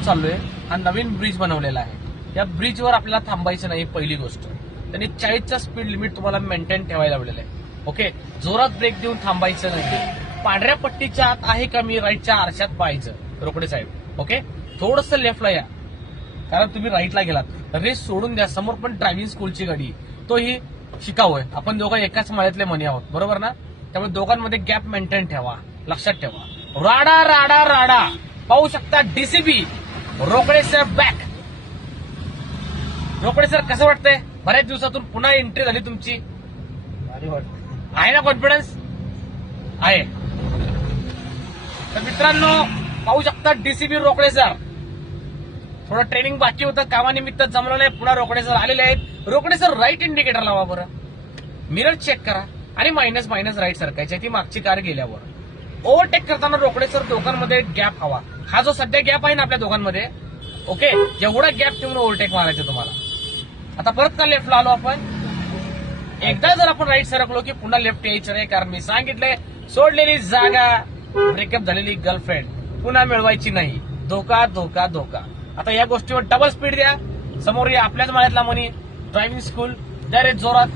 चाललोय. हा नवीन ब्रिज बनवलेला आहे. या ब्रिजवर आपल्याला थांबायचं नाही. पहिली गोष्ट त्यांनी 40चा स्पीड लिमिट तुम्हाला मेंटेन ठेवायला लावलेलं आहे. ओके, जोरात ब्रेक देऊन थांबायचं नाही. पांढऱ्या पट्टीच्या आत आहे का मी राईटच्या आरशात पाहायचं रोकडे साहेब. ओके, थोडंसं लेफ्टला या, कारण तुम्ही राईटला गेलात. रेस सोडून द्या. समोर पण ड्रायव्हिंग स्कूलची गाडी, तोही शिकाऊ आहे. आपण दोघं एकाच माळ्यातले मनी आहोत, बरोबर ना. त्यामुळे दोघांमध्ये गॅप मेंटेन ठेवा, लक्षात ठेवा. राडा राडा राडा पाहू शकता. DCB Rokade sir back. Rokade sir कसं वाटतंय? बऱ्याच दिवसातून पुन्हा एंट्री झाली तुमची. आहे ना कॉन्फिडन्स? आहे. तर मित्रांनो पाहू शकता डीसीबी रोकडे सर. थोडं ट्रेनिंग बाकी होतं, कामानिमित्त जमलं नाही. पुन्हा रोकडे सर आलेले आहेत. रोकडे सर राईट इंडिकेटर लावा बरं. मिरर चेक करा आणि मायनस मायनस राईट सरकायची. ती मागची कार गेल्यावर ओव्हरटेक करताना रोकडे सर दोघांमध्ये गॅप हवा. हा जो सध्या गॅप आहे ना आपल्या दोघांमध्ये, ओके, एवढा गॅप ठेवून ओव्हरटेक मारायचं तुम्हाला. आता परत का लेफ्टला आलो आपण. एकदा जर आपण राईट सरकलो की पुन्हा लेफ्ट यायचं नाही, कारण मी सांगितलंय सोडलेली जागा, ब्रेकअप झालेली गर्लफ्रेंड पुन्हा मिळवायची नाही. धोका धोका धोका. आता या गोष्टीवर डबल स्पीड द्या. समोर या आपल्याच माळ्यातला मनी ड्रायव्हिंग स्कूल. द्या रे जोरात.